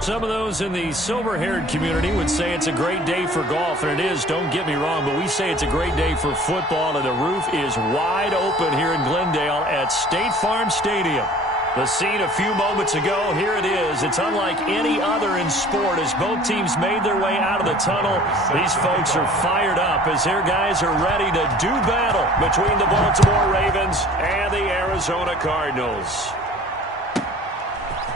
Some of those in the silver-haired community would say it's a great day for golf, and it is, don't get me wrong, but we say it's a great day for football, and the roof is wide open here in Glendale at State Farm Stadium. The scene a few moments ago, here it is. It's unlike any other in sport as both teams made their way out of the tunnel. These folks are fired up as their guys are ready to do battle between the Baltimore Ravens and the Arizona Cardinals.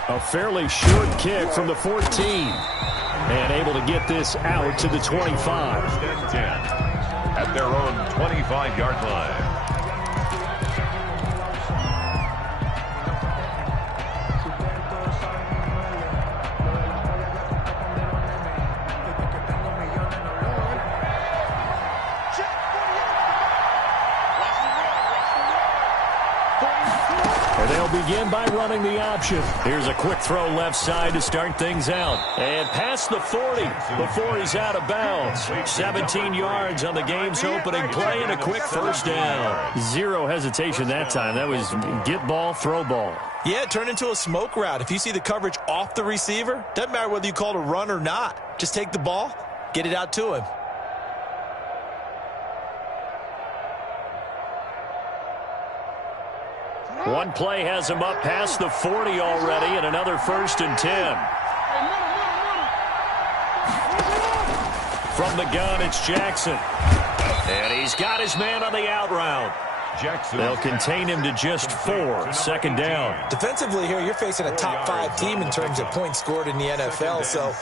A fairly short kick from the 14. And able to get this out to the 25. First and 10 at their own 25-yard line. Begin by running the option. Here's a quick throw left side to start things out. And past the 40 before he's out of bounds. 17 yards on the game's opening play and a quick first down. Zero hesitation that time. That was get ball, throw ball. Yeah, it turned into a smoke route. If you see the coverage off the receiver, doesn't matter whether you call it a run or not. Just take the ball, get it out to him. One play has him up past the 40 already, and another first and 10. From the gun, it's Jackson. And he's got his man on the out route. Jackson. They'll contain him to just 4. Second down. Defensively here, you're facing a top 5 team in terms of points scored in the NFL. So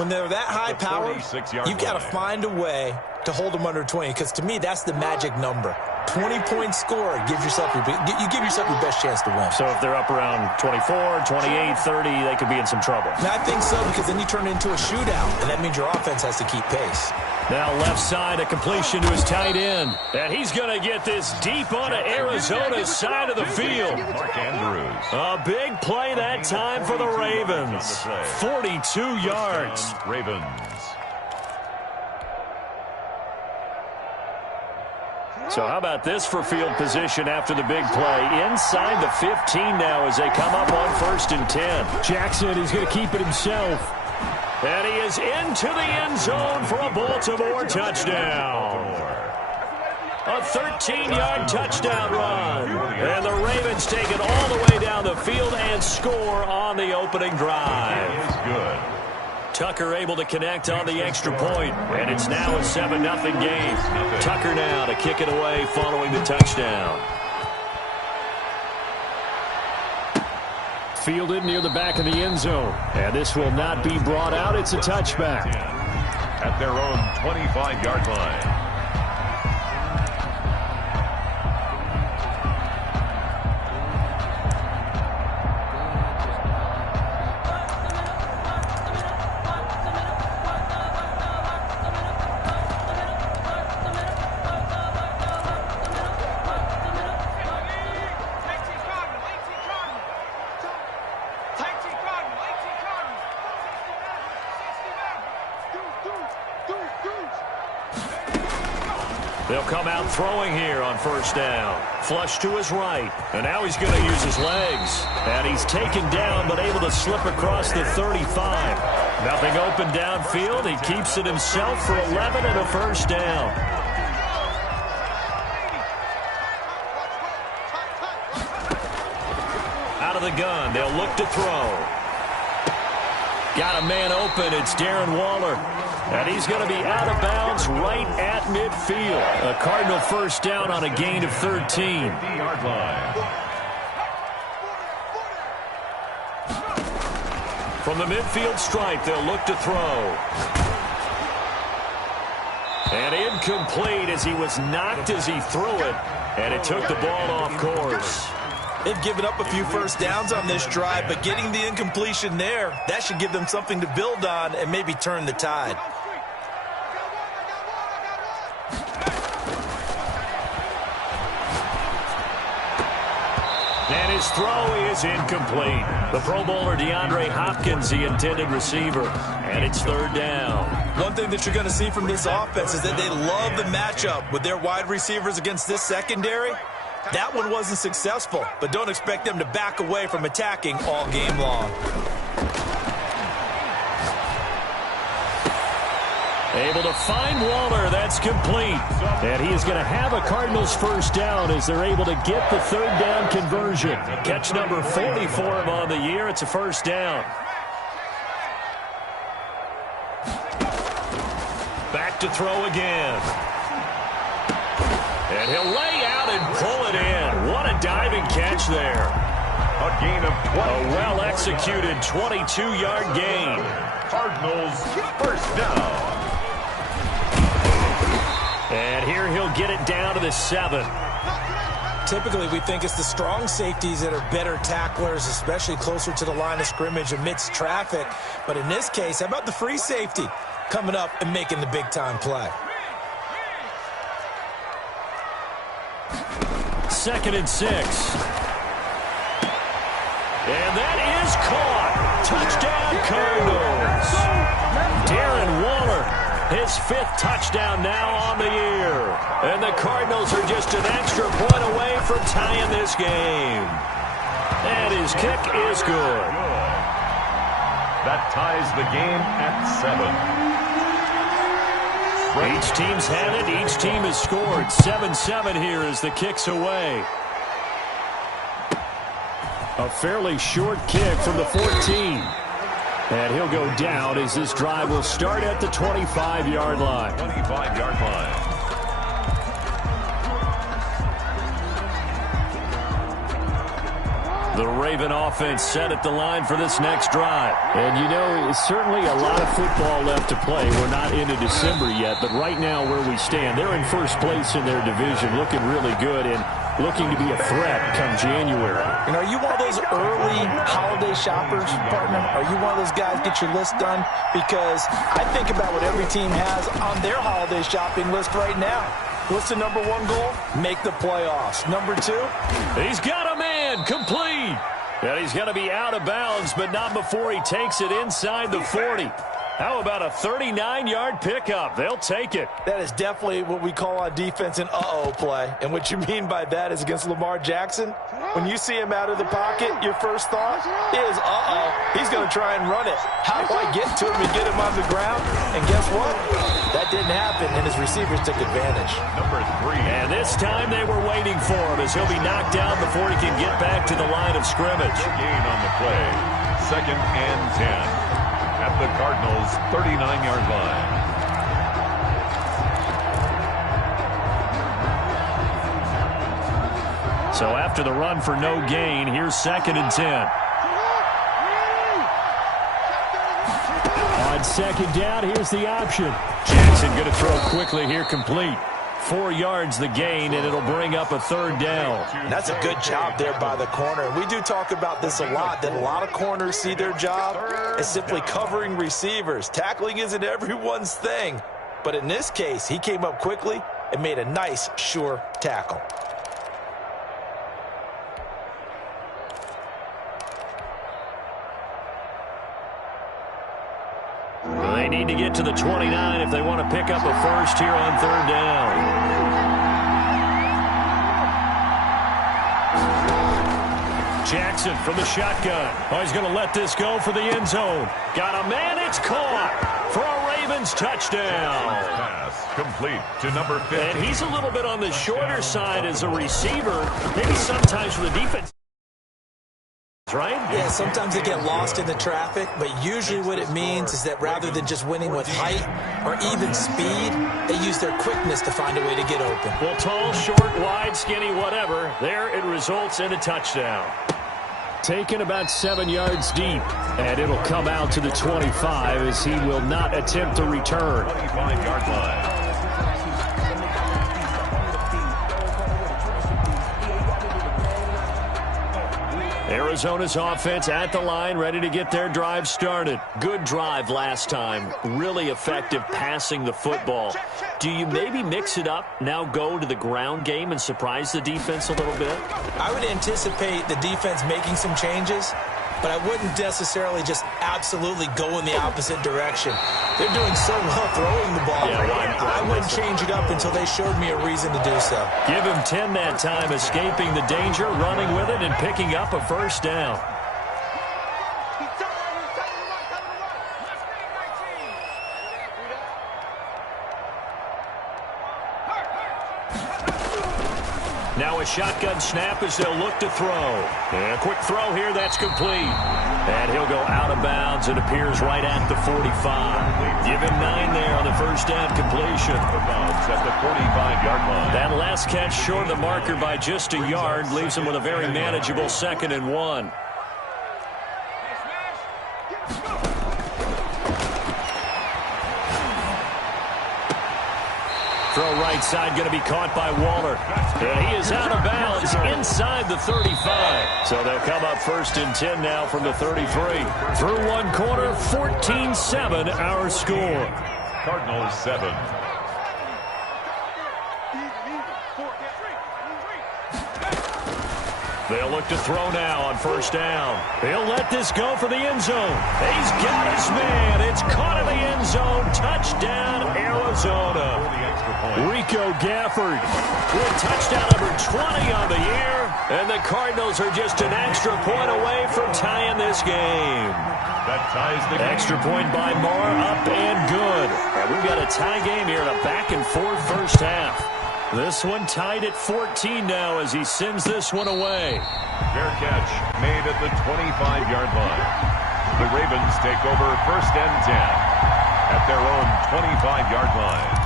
when they're that high powered, you've got to find a way to hold them under 20, because to me, that's the magic number. 20-point score gives yourself you give yourself your best chance to win. So if they're up around 24, 28, 30, they could be in some trouble. And I think so, because then you turn it into a shootout, and that means your offense has to keep pace. Now left side, a completion to his tight end. And he's going to get this deep onto Arizona's side of the field. Mark Andrews. A big play that time for the Ravens. 42 yards. Ravens. So how about this for field position after the big play? Inside the 15 now as they come up on first and 10. Jackson is going to keep it himself. And he is into the end zone for a Baltimore touchdown. A 13-yard touchdown run. And the Ravens take it all the way down the field and score on the opening drive. It is good. Tucker able to connect on the extra point, and it's now a 7-0 game. Tucker now to kick it away following the touchdown. Fielded near the back of the end zone, and this will not be brought out. It's a touchback. At their own 25-yard line. They'll come out throwing here on first down. Flush to his right. And now he's going to use his legs. And he's taken down but able to slip across the 35. Nothing open downfield. He keeps it himself for 11 and a first down. Out of the gun. They'll look to throw. Got a man open. It's Darren Waller. And he's going to be out of bounds right at midfield. A Cardinal first down on a gain of 13. 50-yard line. From the midfield stripe, they'll look to throw. And incomplete as he was knocked as he threw it. And it took the ball off course. They've given up a few first downs on this drive, but getting the incompletion there, that should give them something to build on and maybe turn the tide. And his throw is incomplete. The Pro Bowler DeAndre Hopkins, the intended receiver, and it's third down. One thing that you're going to see from this offense is that they love the matchup with their wide receivers against this secondary. That one wasn't successful, but don't expect them to back away from attacking all game long. Able to find Waller. That's complete. And he is going to have a Cardinals first down as they're able to get the third down conversion. Catch number 40 for him on the year. It's a first down. Back to throw again. And he'll lay out and pull it in. What a diving catch there. A gain of 20. A well-executed 22-yard gain. Cardinals first down. And here he'll get it down to the 7. Typically, we think it's the strong safeties that are better tacklers, especially closer to the line of scrimmage amidst traffic. But in this case, how about the free safety coming up and making the big-time play? 2nd and 6. And that is caught. Touchdown, Cardinals. Darren Waller, his 5th touchdown now on the year. And the Cardinals are just an extra point away from tying this game. And his kick is good. That ties the game at 7. Each team's had it. Each team has scored. 7-7 here as the kick's away. A fairly short kick from the 14. And he'll go down as this drive will start at the 25-yard line. 25-yard line. The Raven offense set at the line for this next drive. And, you know, certainly a lot of football left to play. We're not into December yet, but right now where we stand, they're in first place in their division, looking really good and looking to be a threat come January. And are you one of those early holiday shoppers, partner? Are you one of those guys get your list done? Because I think about what every team has on their holiday shopping list right now. What's the number 1 goal? Make the playoffs. Number 2? He's got a man complete. And he's going to be out of bounds, but not before he takes it inside the 40. How about a 39-yard pickup? They'll take it. That is definitely what we call on defense an uh-oh play. And what you mean by that is against Lamar Jackson, when you see him out of the pocket, your first thought is, uh-oh, he's going to try and run it. How do I get to him and get him on the ground? And guess what? That didn't happen, and his receivers took advantage. Number 3. And this time they were waiting for him as he'll be knocked down before he can get back to the line of scrimmage. Gain on the play. 2nd and 10. At the Cardinals' 39-yard line. So after the run for no gain, here's 2nd and 10. On 2nd down, here's the option. Jackson going to throw quickly here, complete. 4 yards the gain, and it'll bring up a 3rd down. And that's a good job there by the corner. We do talk about this a lot, that a lot of corners see their job as simply covering receivers. Tackling isn't everyone's thing. But in this case, he came up quickly and made a nice, sure tackle. They need to get to the 29 if they want to pick up a first here on 3rd down. Jackson from the shotgun. Oh, he's going to let this go for the end zone. Got a man. It's caught for a Ravens touchdown. Pass complete to number 15. And he's a little bit on the shorter side as a receiver. Maybe sometimes for the defense. Right? Yeah, sometimes they get lost in the traffic, but usually what it means is that rather than just winning with height or even speed, they use their quickness to find a way to get open. Well, tall, short, wide, skinny, whatever, there it results in a touchdown. Taken about 7 yards deep, and it'll come out to the 25 as he will not attempt to return. 25-yard line. Arizona's offense at the line, ready to get their drive started. Good drive last time. Really effective passing the football. Do you maybe mix it up, now go to the ground game and surprise the defense a little bit? I would anticipate the defense making some changes, but I wouldn't necessarily just absolutely go in the opposite direction. They're doing so well throwing the ball. I wouldn't change it up until they showed me a reason to do so. Give him 10 that time, escaping the danger, running with it, and picking up a first down. Now a shotgun snap as they'll look to throw. And a quick throw here, that's complete. And he'll go out of bounds. It appears right at the 45. Give him 9 there on the first down completion. At the 45-yard line. That last catch short of the marker by just a yard leaves him with a very manageable 2nd and 1. Throw right side going to be caught by Waller. And he is out of bounds inside the 35. So they'll come up 1st and 10 now from the 33. Through one quarter, 14-7 our score. Cardinals 7. They'll look to throw now on 1st down. He'll let this go for the end zone. He's got his man. It's caught in the end zone. Touchdown, Arizona. Rico Gafford with touchdown number 20 on the year. And the Cardinals are just an extra point away from tying this game. That ties the game. Extra point by Moore, up and good. And we've got a tie game here in a back-and-forth first half. This one tied at 14 now as he sends this one away. Fair catch made at the 25-yard line. The Ravens take over 1st and 10 at their own 25-yard line.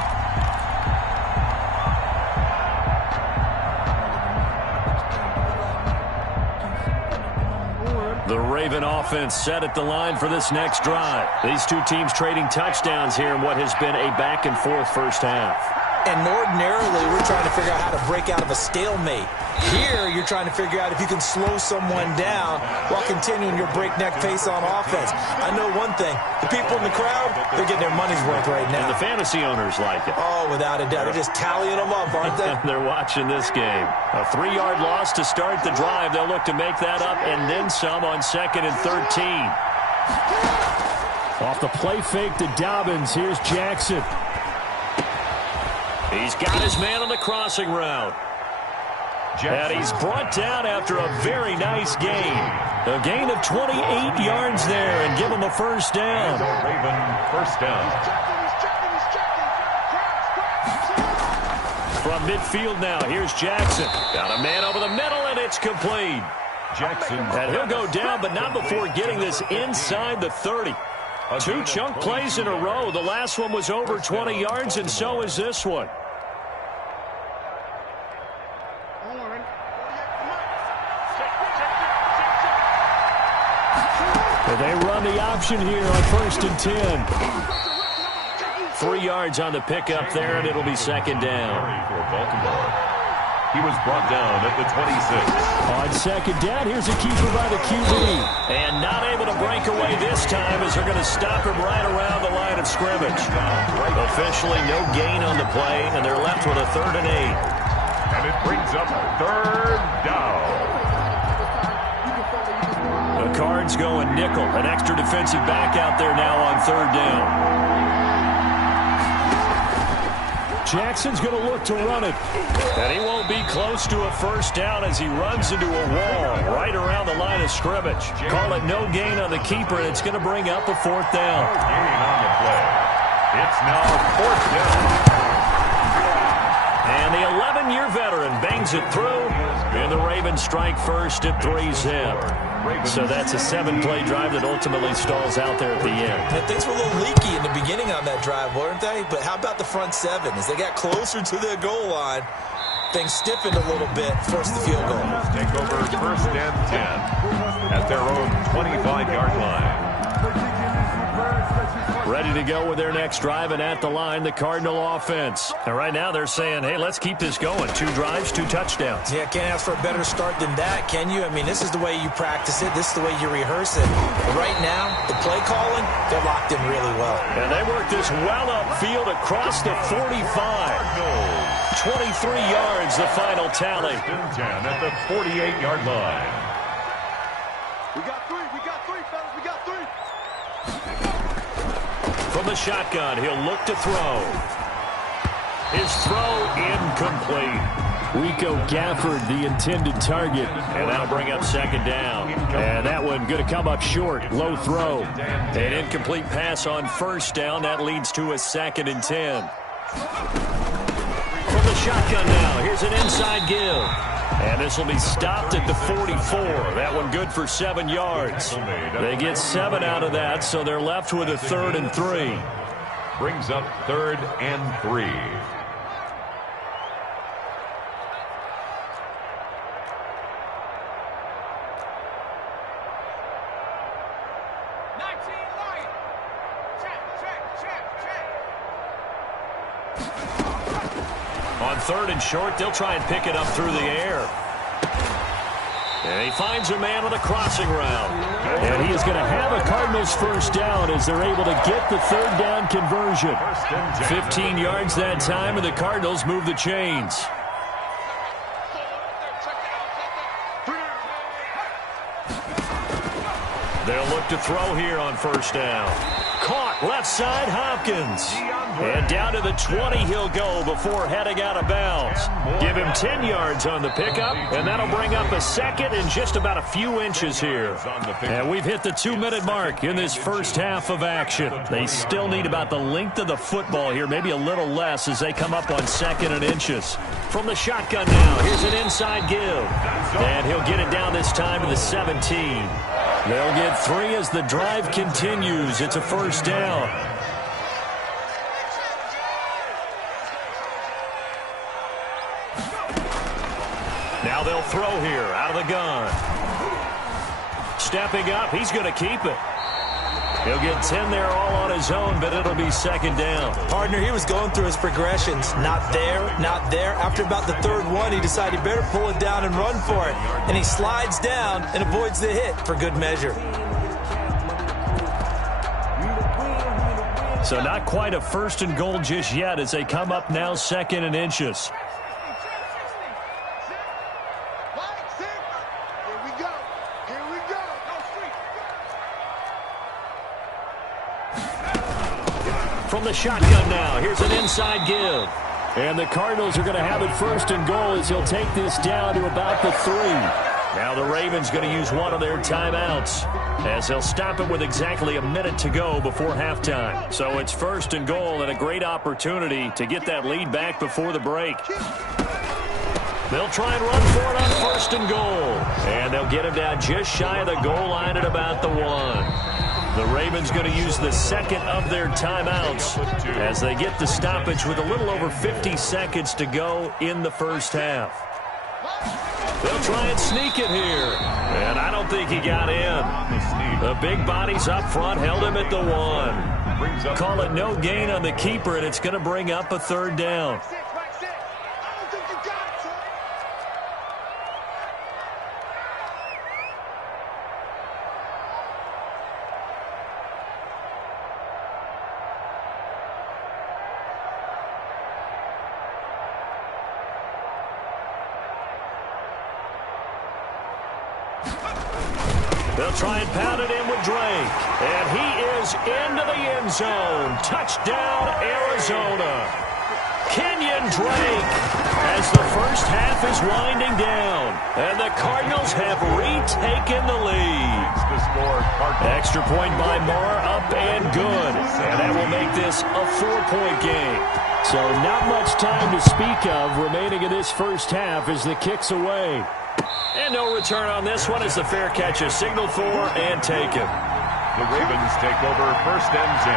The Raven offense set at the line for this next drive. These two teams trading touchdowns here in what has been a back-and-forth first half. And ordinarily, we're trying to figure out how to break out of a stalemate. Here, you're trying to figure out if you can slow someone down while continuing your breakneck pace on offense. I know one thing. The people in the crowd, they're getting their money's worth right now. And the fantasy owners like it. Oh, without a doubt. They're just tallying them up, aren't they? They're watching this game. A 3-yard loss to start the drive. They'll look to make that up and then some on 2nd and 13. Off the play fake to Dobbins. Here's Jackson. He's got his man on the crossing route. And he's brought down after a very nice gain. A gain of 28 yards there and give him a first down. Raven, first down. From midfield now, here's Jackson. Got a man over the middle, and it's complete. Jackson. And he'll go down, but not before getting this inside the 30. 2 chunk plays in a row. The last one was over 20 yards, and so is this one. They run the option here on 1st and 10. 3 yards on the pickup there, and it'll be 2nd down. For Baltimore. He was brought down at the 26. On 2nd down, here's a keeper by the QB. And not able to break away this time as they're going to stop him right around the line of scrimmage. Officially no gain on the play, and they're left with a 3rd and 8. And it brings up 3rd down. The Cards going nickel. An extra defensive back out there now on 3rd down. Jackson's going to look to run it. And he won't be close to a first down as he runs into a wall right around the line of scrimmage. Call it no gain on the keeper, and it's going to bring up a 4th down. No gain on the play. It's now 4th down. And the 11-year veteran bangs it through. And the Ravens strike first at 3-zip. So that's a 7-play drive that ultimately stalls out there at the end. And things were a little leaky in the beginning on that drive, weren't they? But how about the front 7? As they got closer to the goal line, things stiffened a little bit, forced the field goal. Take over 1st and 10 at their own 25-yard line. Ready to go with their next drive, and at the line, the Cardinal offense. And right now they're saying, hey, let's keep this going. 2 drives, 2 touchdowns. Yeah, can't ask for a better start than that, can you? I mean, this is the way you practice it. This is the way you rehearse it. But right now, the play calling, they're locked in really well. And they work this well upfield across the 45. 23 yards, the final tally. 10 at the 48-yard line. We got 3, fellas, we got 3. From the shotgun, he'll look to throw. His throw incomplete. Rico Gafford, the intended target. And that'll bring up 2nd down. And that one going to come up short. Low throw. An incomplete pass on 1st down. That leads to a 2nd and 10. From the shotgun now. Here's an inside give. And this will be stopped at the 44. That one good for 7 yards. They get 7 out of that, so they're left with a 3rd and 3. Brings up 3rd and 3. On 3rd and short, they'll try and pick it up through the air. And he finds a man on the crossing route. And he is going to have a Cardinals first down as they're able to get the 3rd down conversion. 15 yards that time, and the Cardinals move the chains. They'll look to throw here on first down. Caught left side, Hopkins. And down to the 20 he'll go before heading out of bounds. Give him 10 yards on the pickup, and that'll bring up a 2nd and just about a few inches here. And we've hit the 2-minute mark in this first half of action. They still need about the length of the football here, maybe a little less as they come up on 2nd and inches. From the shotgun now, here's an inside give. And he'll get it down this time to the 17. They'll get 3 as the drive continues. It's a first down. Now they'll throw here out of the gun. Stepping up, he's going to keep it. He'll get 10 there all on his own, but it'll be 2nd down. Partner, he was going through his progressions. Not there, not there. After about the 3rd one, he decided he better pull it down and run for it. And he slides down and avoids the hit for good measure. So not quite a 1st and goal just yet as they come up now 2nd and inches. From the shotgun now, here's an inside give. And the Cardinals are going to have it 1st and goal as he'll take this down to about the 3. Now the Ravens going to use one of their timeouts as they'll stop it with exactly a minute to go before halftime. So it's 1st and goal and a great opportunity to get that lead back before the break. They'll try and run for it on 1st and goal. And they'll get him down just shy of the goal line at about the 1. The Ravens going to use the 2nd of their timeouts as they get the stoppage with a little over 50 seconds to go in the first half. They'll try and sneak it here. And I don't think he got in. The big bodies up front held him at the 1. Call it no gain on the keeper, and it's going to bring up a 3rd down. They'll try and pound it in with Drake. And he is into the end zone. Touchdown, Arizona. Kenyon Drake as the first half is winding down. And the Cardinals have retaken the lead. Extra point by Marr, up and good. And that will make this a 4-point game. So not much time to speak of remaining in this first half as the kick's away. And no return on this one as the fair catch is signaled for and taken. The Ravens take over 1st and 10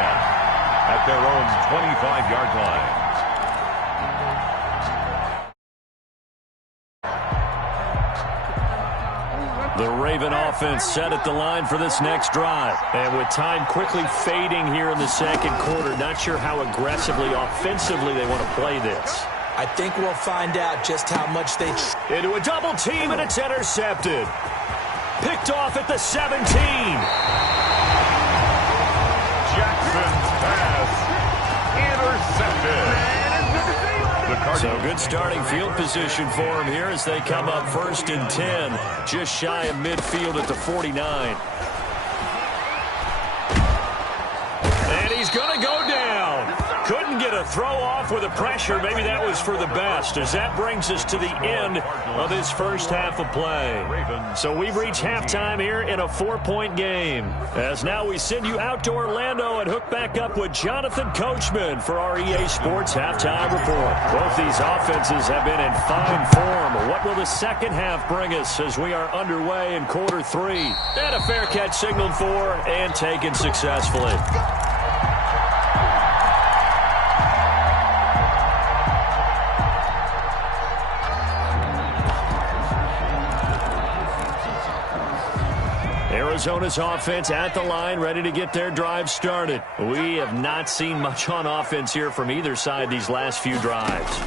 at their own 25-yard line. The Raven offense set at the line for this next drive. And with time quickly fading here in the 2nd quarter, not sure how aggressively, offensively they want to play this. I think we'll find out just how much they... Into a double team, and it's intercepted. Picked off at the 17. Jackson's pass intercepted. So good starting field position for him here as they come up 1st and 10, just shy of midfield at the 49. And he's going to go down. Couldn't get a throw off with a pressure. Maybe that was for the best, as that brings us to the end of this first half of play. So we've reached halftime here in a 4-point game. As now we send you out to Orlando and hook back up with Jonathan Coachman for our EA Sports Halftime Report. Both these offenses have been in fine form. What will the second half bring us as we are underway in quarter 3? And a fair catch signaled for and taken successfully. Arizona's offense at the line, ready to get their drive started. We have not seen much on offense here from either side these last few drives.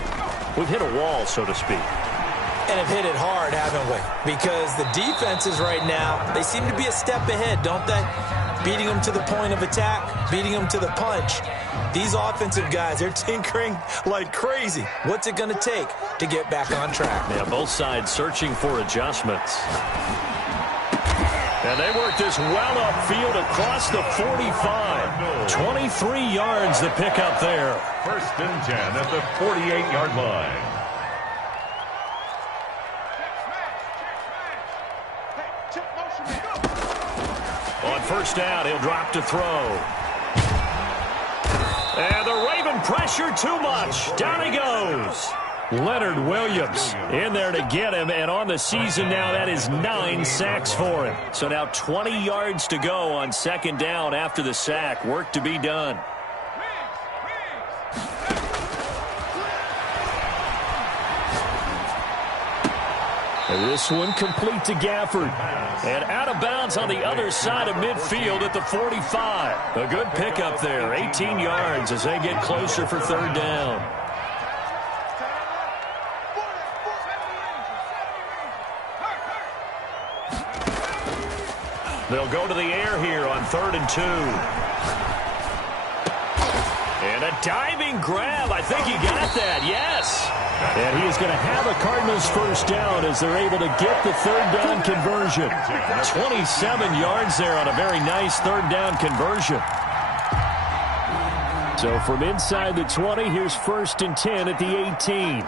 We've hit a wall, so to speak. And have hit it hard, haven't we? Because the defenses right now, they seem to be a step ahead, don't they? Beating them to the point of attack, beating them to the punch. These offensive guys, they're tinkering like crazy. What's it going to take to get back on track? Yeah, both sides searching for adjustments. And they work this well upfield across the 45. 23 yards the pick up there. First and 10 at the 48-yard line. On first down, he'll drop to throw. And the Raven pressure too much. Down he goes. Leonard Williams in there to get him, and on the season now, that is 9 sacks for him. So now 20 yards to go on second down after the sack. Work to be done. And this one complete to Gafford. And out of bounds on the other side of midfield at the 45. A good pickup there, 18 yards as they get closer for third down. They'll go to the air here on 3rd and 2. And a diving grab. I think he got that, yes. And he is going to have a Cardinals first down as they're able to get the third down conversion. 27 yards there on a very nice third down conversion. So from inside the 20, here's 1st and 10 at the 18.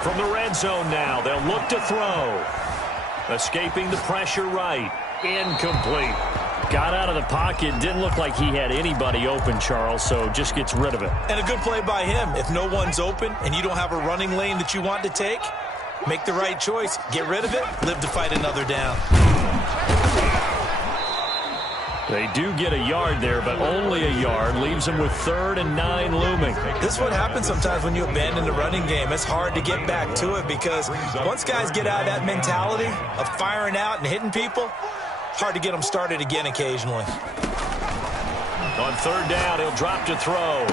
From the red zone now, they'll look to throw. Escaping the pressure right. Incomplete. Got out of the pocket. Didn't look like he had anybody open, Charles, so just gets rid of it. And a good play by him. If no one's open and you don't have a running lane that you want to take, make the right choice. Get rid of it. Live to fight another down. They do get a yard there, but only a yard. Leaves them with 3rd and 9 looming. This is what happens sometimes when you abandon the running game. It's hard to get back to it because once guys get out of that mentality of firing out and hitting people, hard to get them started again occasionally. On 3rd down, he'll drop to throw.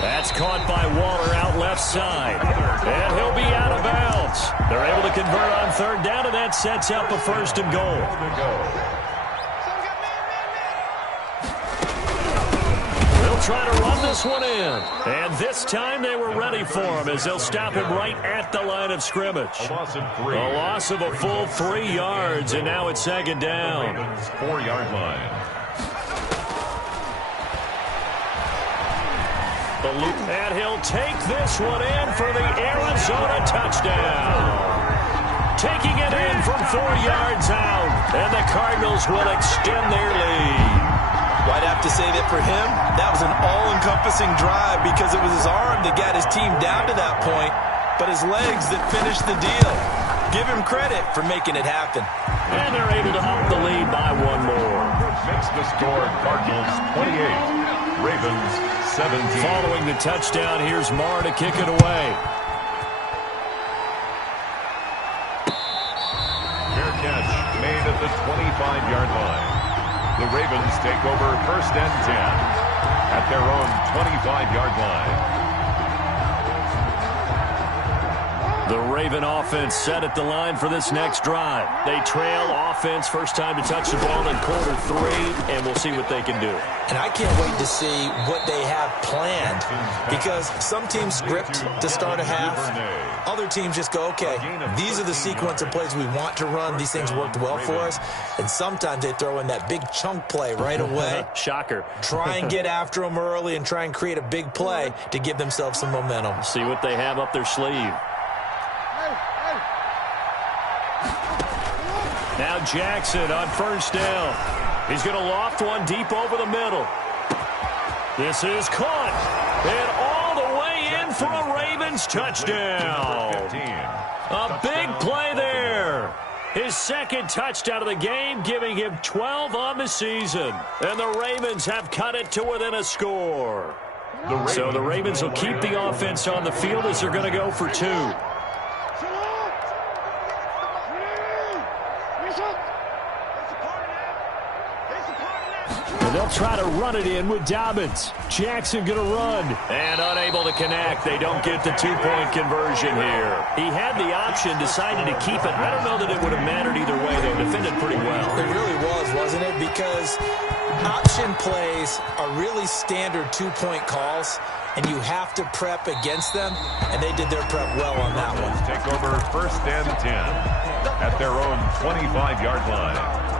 That's caught by Waller out left side. And he'll be out of bounds. They're able to convert on 3rd down, and that sets up a 1st and goal. Try to run this one in. And this time they were ready for him as they'll stop him right at the line of scrimmage. A loss of a full 3 yards, and now it's 2nd down. 4-yard line. And he'll take this one in for the Arizona touchdown. Taking it in from 4 yards out. And the Cardinals will extend their lead. Well, I'd have to say that for him, that was an all-encompassing drive because it was his arm that got his team down to that point, but his legs that finished the deal. Give him credit for making it happen. And they're able to up the lead by 1 more. Makes the score Cardinals 28, Ravens 17. Following the touchdown, here's Marr to kick it away. Fair catch made at the 25-yard line. The Ravens take over 1st and 10 at their own 25-yard line. The Raven offense set at the line for this next drive. They trail offense, first time to touch the ball in quarter 3, and we'll see what they can do. And I can't wait to see what they have planned, because some teams script to start a half. Other teams just go, okay, these are the sequence of plays we want to run. These things worked well for us. And sometimes they throw in that big chunk play right away. Shocker. Try and get after them early and try and create a big play to give themselves some momentum. See what they have up their sleeve. Now Jackson on first down. He's going to loft one deep over the middle. This is caught. And all the way in for a Ravens touchdown. A big play there. His second touchdown of the game, giving him 12 on the season. And the Ravens have cut it to within a score. So the Ravens will keep the offense on the field as they're going to go for 2. And they'll try to run it in with Dobbins. Jackson going to run. And unable to connect. They don't get the 2-point conversion here. He had the option, decided to keep it. I don't know that it would have mattered either way, though. Defended pretty well. It really was, wasn't it? Because option plays are really standard 2-point calls, and you have to prep against them, and they did their prep well on that one. Take over first and 10 at their own 25-yard line.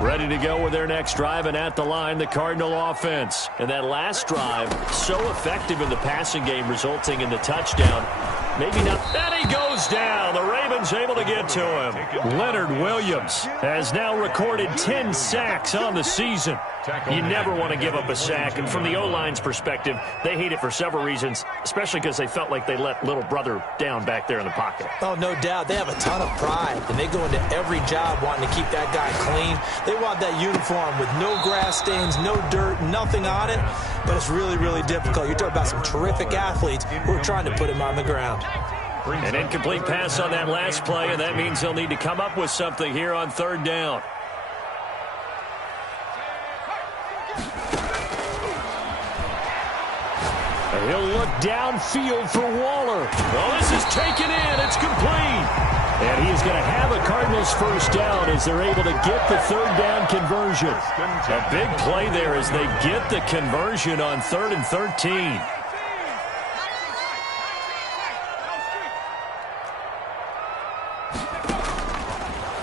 Ready to go with their next drive, and at the line, the Cardinal offense. And that last drive, so effective in the passing game, resulting in the touchdown. Maybe not. And he goes down. The Ravens able to get to him. Leonard Williams has now recorded 10 sacks on the season. You never want to give up a sack. And from the O-line's perspective, they hate it for several reasons, especially because they felt like they let little brother down back there in the pocket. Oh, no doubt. They have a ton of pride, and they go into every job wanting to keep that guy clean. They want that uniform with no grass stains, no dirt, nothing on it. But it's really, really difficult. You're talking about some terrific athletes who are trying to put him on the ground. An incomplete pass on that last play, and that means they'll need to come up with something here on third down. He'll look downfield for Waller. Well, this is taken in. It's complete. And he is going to have a Cardinals first down as they're able to get the third down conversion. A big play there as they get the conversion on 3rd and 13.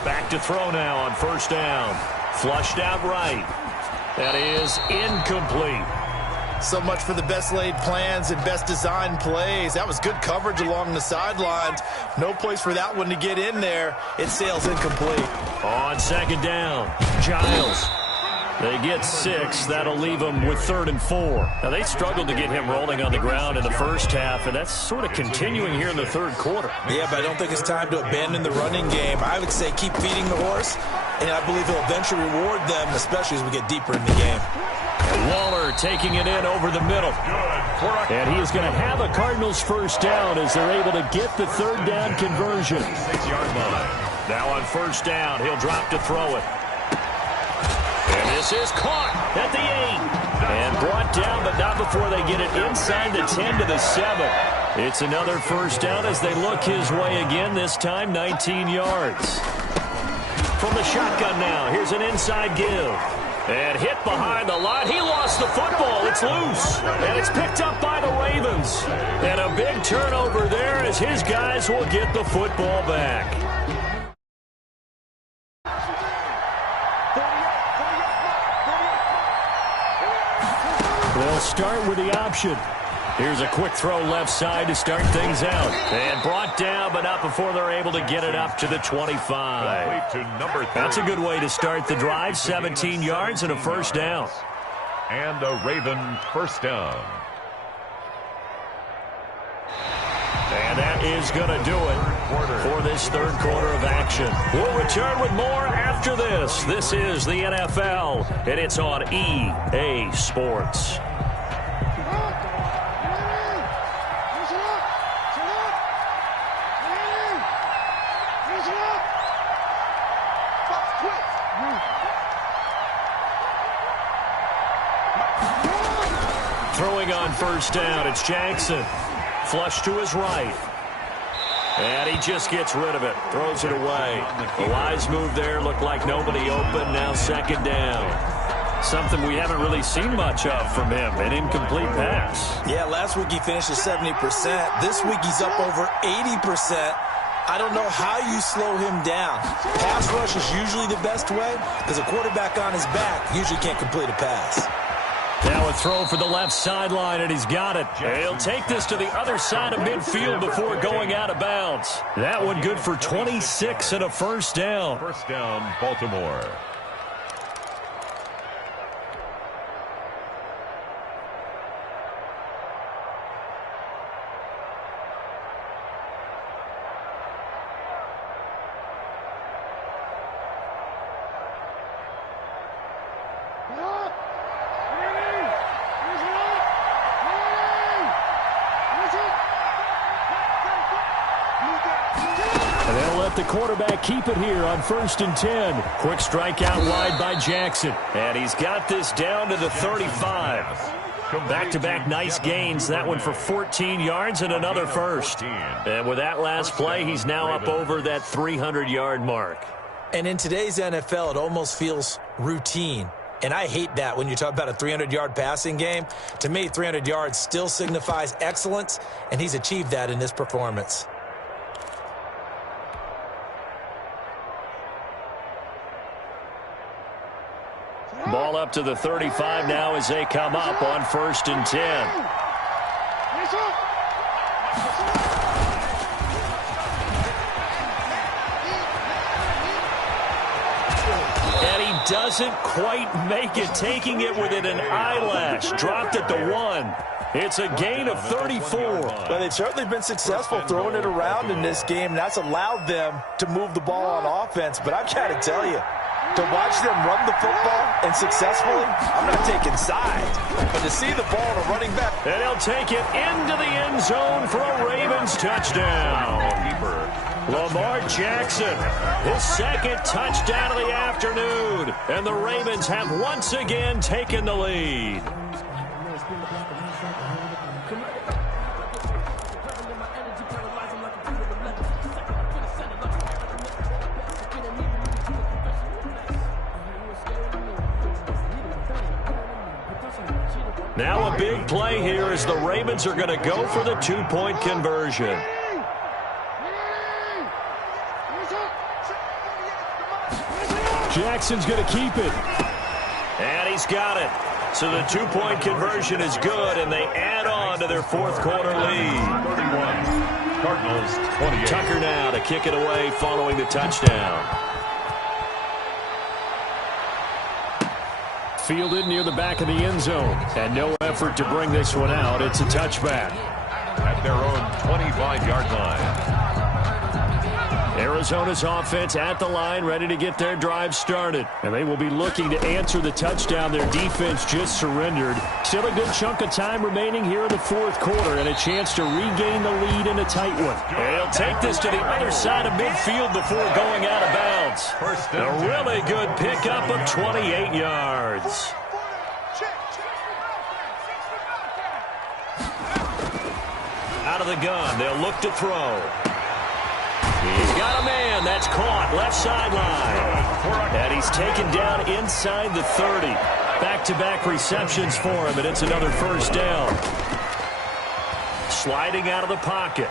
Back to throw now on first down. Flushed out right. That is incomplete. So much for the best laid plans and best designed plays. That was good coverage along the sidelines. No place for that one to get in there. It sails incomplete. On second down, Giles. They get 6. That'll leave them with 3rd and 4. Now, they struggled to get him rolling on the ground in the first half, and that's sort of continuing here in the third quarter. Yeah, but I don't think it's time to abandon the running game. I would say keep feeding the horse, and I believe he'll eventually reward them, especially as we get deeper in the game. Waller taking it in over the middle. And he is going to have a Cardinals first down as they're able to get the third down conversion. 6-yard line. Now on first down, he'll drop to throw it. And this is caught at the 8. And brought down, but not before they get it inside the 10 to the 7. It's another first down as they look his way again, this time 19 yards. From the shotgun now, here's an inside give. And hit behind the line. He lost the football. It's loose. And it's picked up by the Ravens. And a big turnover there as his guys will get the football back. They'll start with the option. Here's a quick throw left side to start things out. And brought down, but not before they're able to get it up to the 25. That's a good way to start the drive. 17 yards and a first down. And a Raven first down. And that is going to do it for this third quarter of action. We'll return with more after this. This is the NFL, and it's on EA Sports. first down. It's Jackson. Flush to his right. And he just gets rid of it. Throws it away. A wise move there. Looked like nobody open. Now second down. Something we haven't really seen much of from him. An incomplete pass. Yeah, last week he finished at 70%. This week he's up over 80%. I don't know how you slow him down. Pass rush is usually the best way because a quarterback on his back usually can't complete a pass. Now a throw for the left sideline, and he's got it. He'll take this to the other side of midfield before going out of bounds. That one good for 26 and a first down. First down, Baltimore. The quarterback keep it here on 1st and 10. Quick strike out wide by Jackson. And he's got this down to the 35. Back-to-back nice gains. That one for 14 yards and another first. And with that last play, he's now up over that 300-yard mark. And in today's NFL, it almost feels routine. And I hate that when you talk about a 300-yard passing game. To me, 300 yards still signifies excellence, and he's achieved that in this performance. Ball up to the 35 now as they come up on 1st and 10. And he doesn't quite make it, taking it within an eyelash. Dropped at the 1. It's a gain of 34. Well, they've certainly been successful throwing it around in this game. And that's allowed them to move the ball on offense. But I've got to tell you, to watch them run the football and successfully, I'm not taking sides, but to see the ball to running back. And he'll take it into the end zone for a Ravens touchdown. Lamar Jackson, his second touchdown of the afternoon. And the Ravens have once again taken the lead. Now a big play here as the Ravens are going to go for the two-point conversion. Jackson's going to keep it. And he's got it. So the two-point conversion is good, and they add on to their fourth quarter lead. 31, Cardinals 28. Tucker now to kick it away following the touchdown. Fielded near the back of the end zone. And no effort to bring this one out. It's a touchback. At their own 25-yard line. Arizona's offense at the line, ready to get their drive started. And they will be looking to answer the touchdown their defense just surrendered. Still a good chunk of time remaining here in the fourth quarter and a chance to regain the lead in a tight one. They'll take this to the other side of midfield before going out of bounds. A really good pickup of 28 yards. Out of the gun, they'll look to throw. He's got a man that's caught left sideline. And he's taken down inside the 30. Back-to-back receptions for him, and it's another first down. Sliding out of the pocket.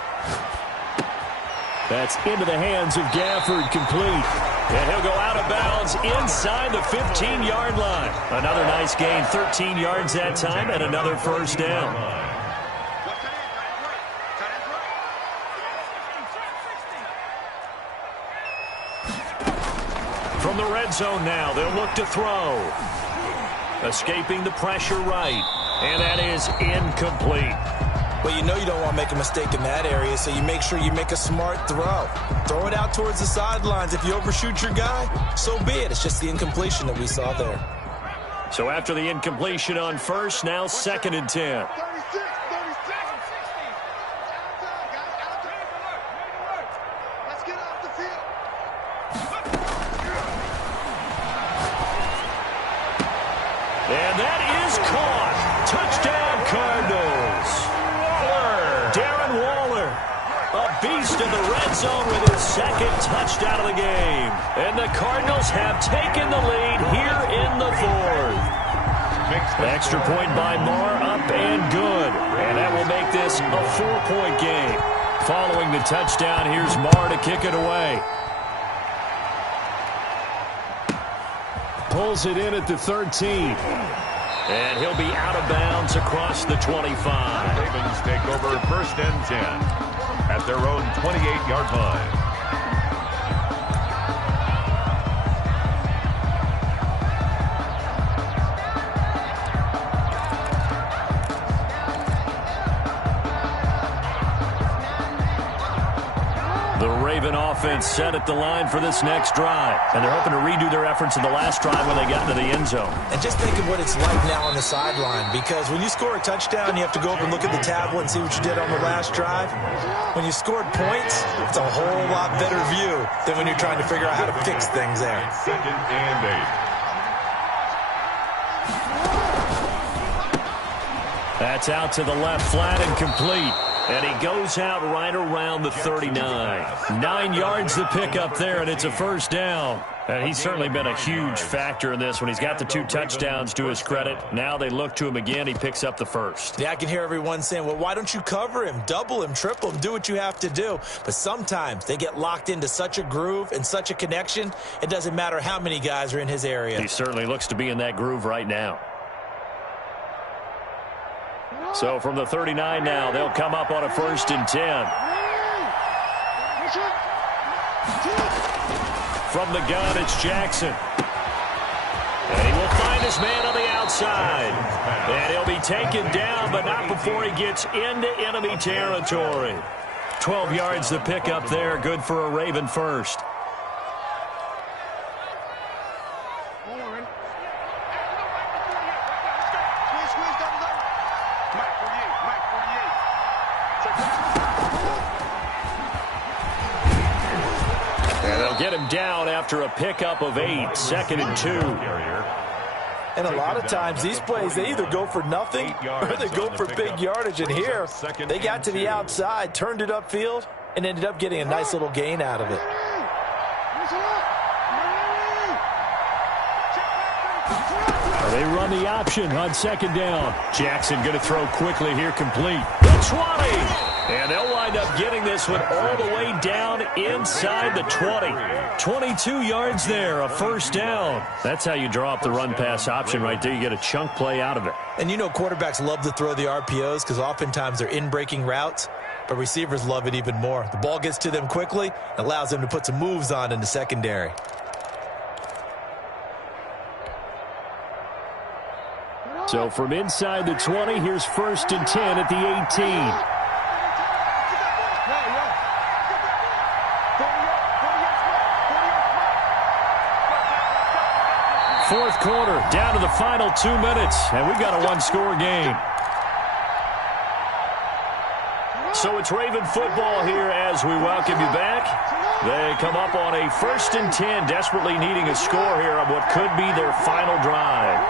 That's into the hands of Gafford, complete. And he'll go out of bounds inside the 15-yard line. Another nice gain, 13 yards that time, and another first down. From the red zone now, they'll look to throw. Escaping the pressure right. And that is incomplete. Well, you know you don't want to make a mistake in that area, so you make sure you make a smart throw. Throw it out towards the sidelines. If you overshoot your guy, so be it. It's just the incompletion that we saw there. So after the incompletion on first, now 2nd and 10. And that is caught. Touchdown, Cardinals. second touchdown of the game. And the Cardinals have taken the lead here in the fourth. Extra point by Marr, up and good. And that will make this a 4-point game. Following the touchdown, here's Marr to kick it away. Pulls it in at the 13. And he'll be out of bounds across the 25. The Ravens take over first and 10 at their own 28-yard line. The Raven offense set at the line for this next drive. And they're hoping to redo their efforts in the last drive when they got into the end zone. And just think of what it's like now on the sideline, because when you score a touchdown, you have to go up and look at the tablet and see what you did on the last drive. When you scored points, it's a whole lot better view than when you're trying to figure out how to fix things there. Second and 8. That's out to the left, flat and complete. And he goes out right around the 39. 9 yards to pick up there, and it's a first down. And he's certainly been a huge factor in this when he's got the 2 touchdowns to his credit. Now they look to him again. He picks up the first. Yeah, I can hear everyone saying, well, why don't you cover him, double him, triple him, do what you have to do. But sometimes they get locked into such a groove and such a connection, it doesn't matter how many guys are in his area. He certainly looks to be in that groove right now. So from the 39 now, they'll come up on a first and 10. From the gun, it's Jackson. And he will find his man on the outside. And he'll be taken down, but not before he gets into enemy territory. 12 yards to pick up there. Good for a Raven first. Get him down after a pickup of 8, second and 2. And a lot of times these plays, they either go for nothing or they go for big yardage. And here, they got to the outside, turned it upfield, and ended up getting a nice little gain out of it. They run the option on second down. Jackson going to throw quickly here, complete. The 20. And they'll wind up getting this one all the way down inside the 20. 22 yards there, a first down. That's how you draw up the run-pass option right there. You get a chunk play out of it. And you know quarterbacks love to throw the RPOs because oftentimes they're in-breaking routes, but receivers love it even more. The ball gets to them quickly, allows them to put some moves on in the secondary. So from inside the 20, here's first and 10 at the 18. Fourth quarter, down to the final 2 minutes, and we've got a one-score game. So it's Raven football here as we welcome you back. They come up on a first and 10, desperately needing a score here on what could be their final drive.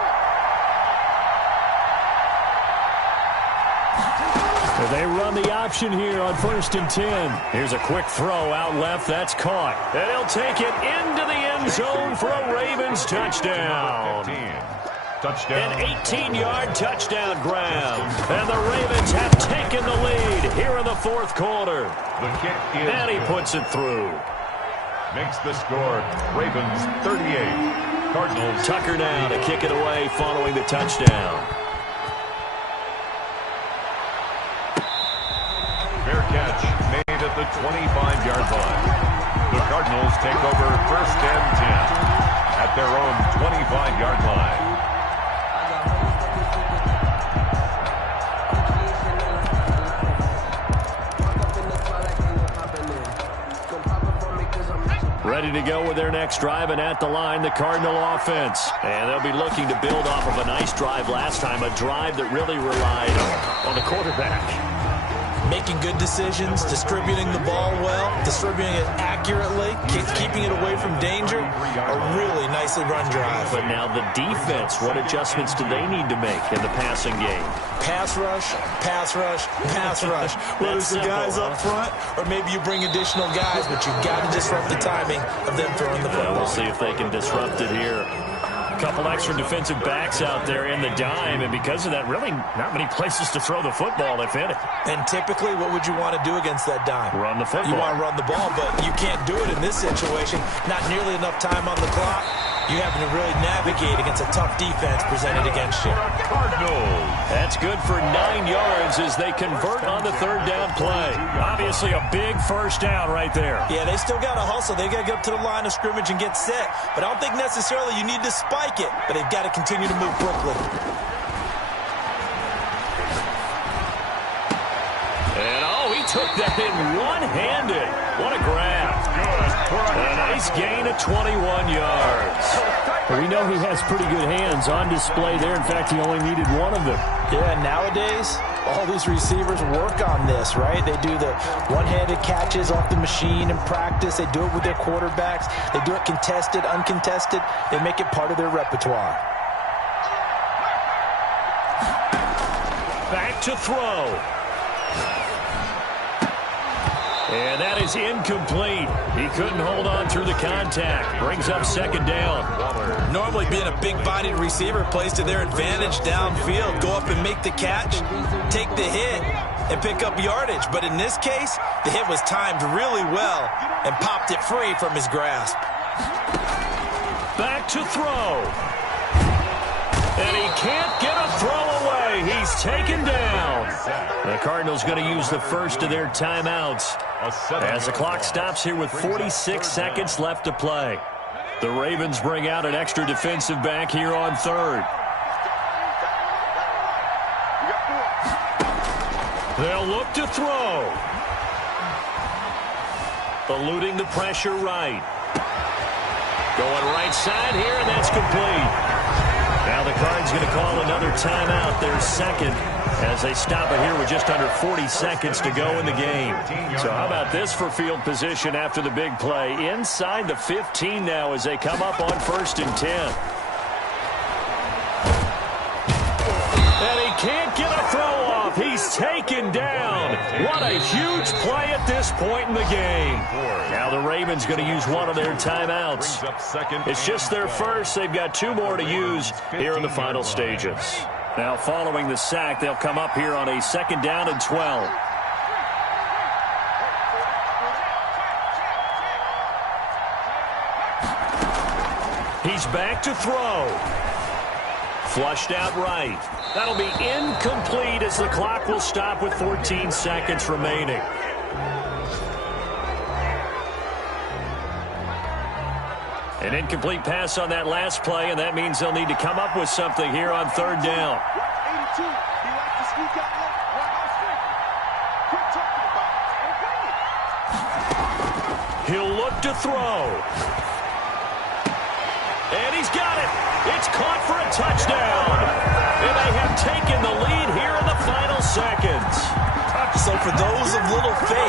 They run the option here on first and 10. Here's a quick throw out left. That's caught. And he'll take it into the end zone for a Ravens touchdown. An 18-yard touchdown grab. And the Ravens have taken the lead here in the fourth quarter. The kick is and he puts it through. Makes the score Ravens 38. Cardinals. Tucker now to kick it away following the touchdown. Fair catch made at the 25-yard line. The Cardinals take over first and 10 at their own 25-yard line. Ready to go with their next drive, and at the line, the Cardinal offense. And they'll be looking to build off of a nice drive last time, a drive that really relied on the quarterback. making good decisions, distributing the ball well, distributing it accurately, keeping it away from danger. A really nicely run drive. But now the defense, what adjustments do they need to make in the passing game? Pass rush, pass rush, pass rush. Whether it's the guys up front or maybe you bring additional guys, but you've got to disrupt the timing of them throwing the football. We'll see if they can disrupt it here. A couple extra defensive backs out there in the dime, and because of that, really not many places to throw the football, if any. And typically, what would you want to do against that dime? Run the football. You want to run the ball, but you can't do it in this situation. Not nearly enough time on the clock. You having to really navigate against a tough defense presented against you. Cardinals. That's good for 9 yards as they convert on the third down play. Obviously a big first down right there. Yeah, they still got to hustle. They got to get up to the line of scrimmage and get set. But I don't think necessarily you need to spike it. But they've got to continue to move quickly. And he took that in one-handed. What a grab. A nice gain of 21 yards. We know he has pretty good hands on display there. In fact, he only needed one of them. Yeah, nowadays, all these receivers work on this, right? They do the one-handed catches off the machine in practice. They do it with their quarterbacks. They do it contested, uncontested. They make it part of their repertoire. Back to throw. And that is incomplete. He couldn't hold on through the contact. Brings up second down. Normally being a big-bodied receiver plays to their advantage downfield. Go up and make the catch, take the hit, and pick up yardage. But in this case, the hit was timed really well and popped it free from his grasp. Back to throw. And he can't get a throw away. He's taken down. The Cardinals going to use the first of their timeouts as the clock stops here with 46 seconds left to play. The Ravens bring out an extra defensive back here on third. They'll look to throw. Eluding the pressure right. Going right side here, and that's complete. Now the Cards going to call another timeout, their second, as they stop it here with just under 40 seconds to go in the game. So how about this for field position after the big play? Inside the 15 now as they come up on 1st and 10. And he can't get a throw off. He's taken down. What a huge play at this point in the game. Now the Ravens going to use one of their timeouts. It's just their first. They've got 2 more to use here in the final stages. Now following the sack, they'll come up here on a 2nd down and 12. He's back to throw. Flushed out right. That'll be incomplete as the clock will stop with 14 seconds remaining. An incomplete pass on that last play, and that means they'll need to come up with something here on 3rd down. He'll look to throw. And he's got it. It's caught for a touchdown. And they have taken the lead here in the final seconds. So for those of little faith,